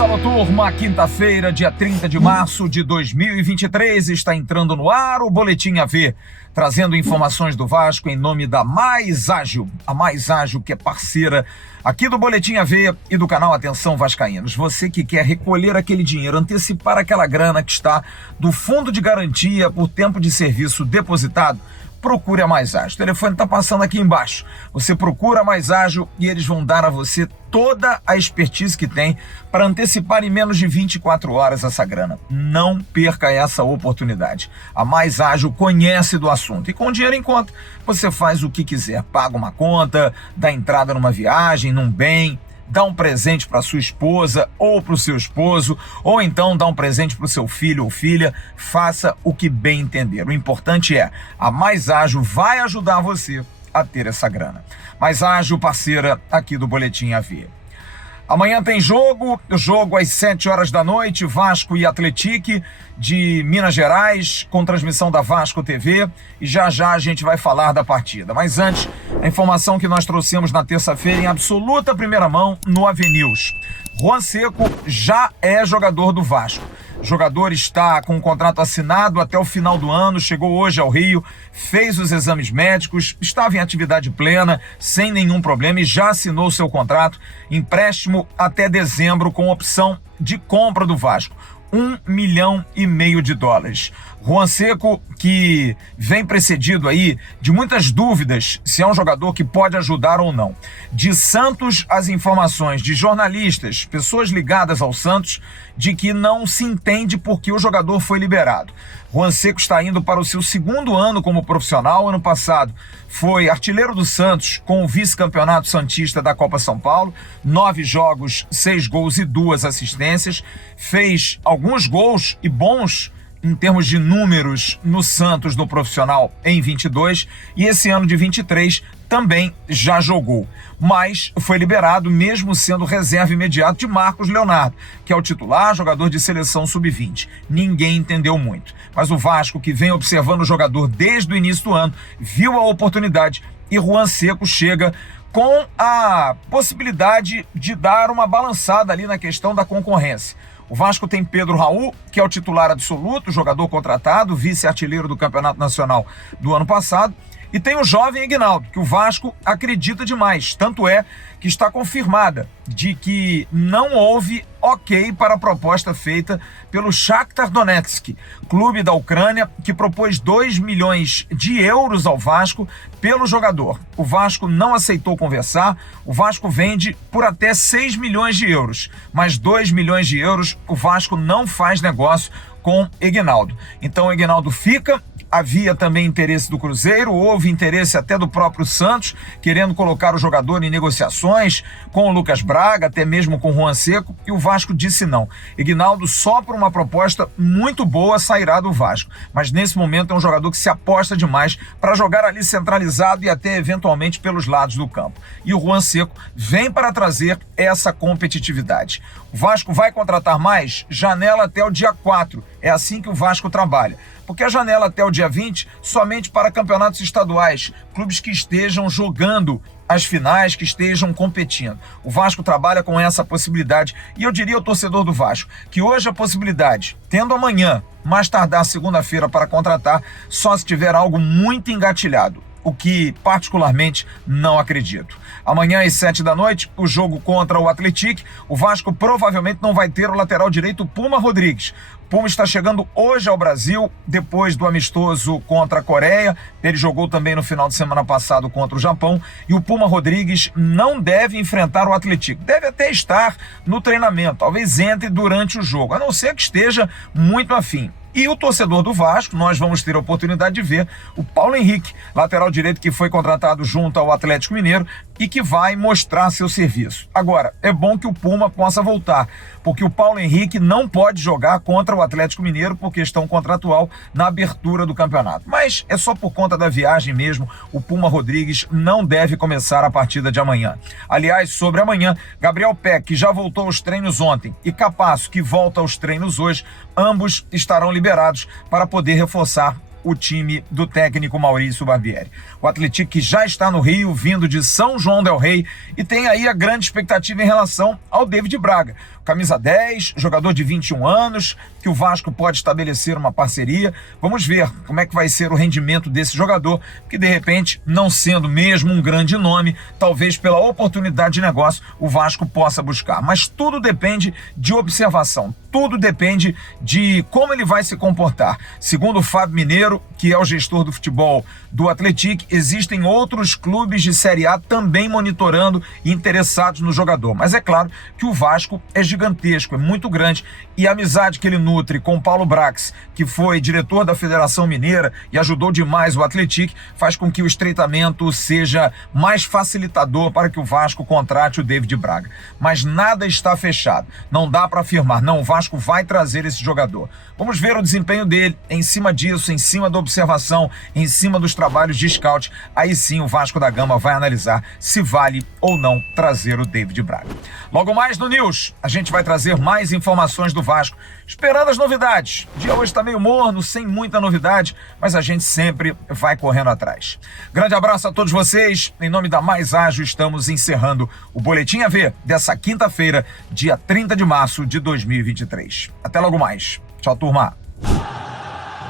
Alô, turma, quinta-feira, dia 30 de março de 2023, está entrando no ar o Boletim AV, trazendo informações do Vasco em nome da Mais Ágil, a Mais Ágil que é parceira aqui do Boletim AV e do canal Atenção Vascaínos. Você que quer recolher aquele dinheiro, antecipar aquela grana que está do fundo de garantia por tempo de serviço depositado, procure a Mais Ágil. O telefone está passando aqui embaixo. Você procura a Mais Ágil e eles vão dar a você toda a expertise que tem para antecipar em menos de 24 horas essa grana. Não perca essa oportunidade. A Mais Ágil conhece do assunto e com dinheiro em conta você faz o que quiser. Paga uma conta, dá entrada numa viagem, num bem, dá um presente para sua esposa ou para o seu esposo, ou então dá um presente para o seu filho ou filha. Faça o que bem entender. O importante é, a Mais Ágil vai ajudar você a ter essa grana. Mais Ágil, parceira aqui do Boletim AV. Amanhã tem jogo às 7 horas da noite, Vasco e Atlético de Minas Gerais, com transmissão da Vasco TV, e já a gente vai falar da partida. Mas antes, a informação que nós trouxemos na terça-feira em absoluta primeira mão no AV-News. Juan Seco já é jogador do Vasco. O jogador está com um contrato assinado até o final do ano, chegou hoje ao Rio, fez os exames médicos, estava em atividade plena, sem nenhum problema e já assinou seu contrato, empréstimo até dezembro com opção de compra do Vasco. $1,5 milhão de dólares. Juan Seco, que vem precedido aí de muitas dúvidas se é um jogador que pode ajudar ou não. De Santos, as informações de jornalistas, pessoas ligadas ao Santos, de que não se entende por que o jogador foi liberado. Juan Seco está indo para o seu segundo ano como profissional. Ano passado foi artilheiro do Santos com o vice-campeonato santista da Copa São Paulo, 9 jogos, 6 gols e 2 assistências, fez alguns gols e bons em termos de números no Santos no profissional em 22 e esse ano de 23 também já jogou, mas foi liberado mesmo sendo reserva imediato de Marcos Leonardo, que é o titular, jogador de seleção sub-20. Ninguém entendeu muito, mas o Vasco, que vem observando o jogador desde o início do ano, viu a oportunidade e Juan Seco chega com a possibilidade de dar uma balançada ali na questão da concorrência. O Vasco tem Pedro Raul, que é o titular absoluto, jogador contratado, vice-artilheiro do Campeonato Nacional do ano passado, e tem o jovem Ignaldo, que o Vasco acredita demais, tanto é que está confirmada de que não houve ok para a proposta feita pelo Shakhtar Donetsk, clube da Ucrânia, que propôs €2 milhões ao Vasco pelo jogador. O Vasco não aceitou conversar, o Vasco vende por até €6 milhões, mas €2 milhões o Vasco não faz negócio com Ignaldo. Então o Ignaldo fica. Havia também interesse do Cruzeiro, houve interesse até do próprio Santos, querendo colocar o jogador em negociações com o Lucas Braga, até mesmo com o Juan Seco, e o Vasco disse não. Ignaldo, só por uma proposta muito boa, sairá do Vasco, mas nesse momento é um jogador que se aposta demais para jogar ali centralizado e até eventualmente pelos lados do campo. E o Juan Seco vem para trazer essa competitividade. O Vasco vai contratar mais? Janela até o dia 4, é assim que o Vasco trabalha. Porque a janela até o dia 20, somente para campeonatos estaduais, clubes que estejam jogando as finais, que estejam competindo. O Vasco trabalha com essa possibilidade e eu diria ao torcedor do Vasco que hoje a possibilidade, tendo amanhã, mais tardar segunda-feira para contratar, só se tiver algo muito engatilhado, o que particularmente não acredito. Amanhã às 7 da noite, o jogo contra o Atlético. O Vasco provavelmente não vai ter o lateral direito Puma Rodrigues. Puma está chegando hoje ao Brasil, depois do amistoso contra a Coreia. Ele jogou também no final de semana passado contra o Japão. E o Puma Rodrigues não deve enfrentar o Atlético. Deve até estar no treinamento, talvez entre durante o jogo, a não ser que esteja muito afim. E o torcedor do Vasco, nós vamos ter a oportunidade de ver o Paulo Henrique, lateral direito que foi contratado junto ao Atlético Mineiro e que vai mostrar seu serviço. Agora, é bom que o Puma possa voltar, porque o Paulo Henrique não pode jogar contra o Atlético Mineiro por questão contratual na abertura do campeonato. Mas é só por conta da viagem mesmo, o Puma Rodrigues não deve começar a partida de amanhã. Aliás, sobre amanhã, Gabriel Peck, que já voltou aos treinos ontem, e Capasso, que volta aos treinos hoje, ambos estarão liberados para poder reforçar o time do técnico Maurício Barbieri. O Atlético que já está no Rio, vindo de São João del Rei, e tem aí a grande expectativa em relação ao David Braga. Camisa 10, jogador de 21 anos, que o Vasco pode estabelecer uma parceria. Vamos ver como é que vai ser o rendimento desse jogador, que de repente, não sendo mesmo um grande nome, talvez pela oportunidade de negócio, o Vasco possa buscar. Mas tudo depende de observação, tudo depende de como ele vai se comportar. Segundo o Fábio Mineiro, que é o gestor do futebol do Atlético, existem outros clubes de Série A também monitorando e interessados no jogador. Mas é claro que o Vasco é gigantesco, é muito grande, e a amizade que ele nutre com Paulo Brax, que foi diretor da Federação Mineira e ajudou demais o Atlético, faz com que o estreitamento seja mais facilitador para que o Vasco contrate o David Braga. Mas nada está fechado, não dá para afirmar, não, o Vasco vai trazer esse jogador. Vamos ver o desempenho dele, em cima disso, em cima da observação, em cima dos trabalhos de scout, aí sim o Vasco da Gama vai analisar se vale ou não trazer o David Braga. Logo mais no News, a gente vai trazer mais informações do Vasco, esperando as novidades. O dia hoje está meio morno, sem muita novidade, mas a gente sempre vai correndo atrás. Grande abraço a todos vocês, em nome da Mais Ágil, estamos encerrando o Boletim AV dessa quinta-feira, dia 30 de março de 2023. Até logo mais. Tchau, turma.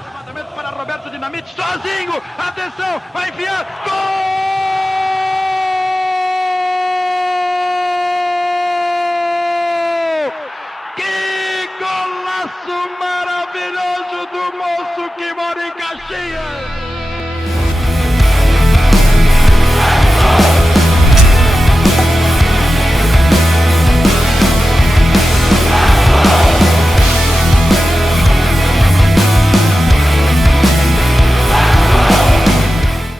Levantamento para Roberto Dinamite, sozinho, atenção, vai enfiar, gol! Que golaço maravilhoso do moço que mora em Caxias!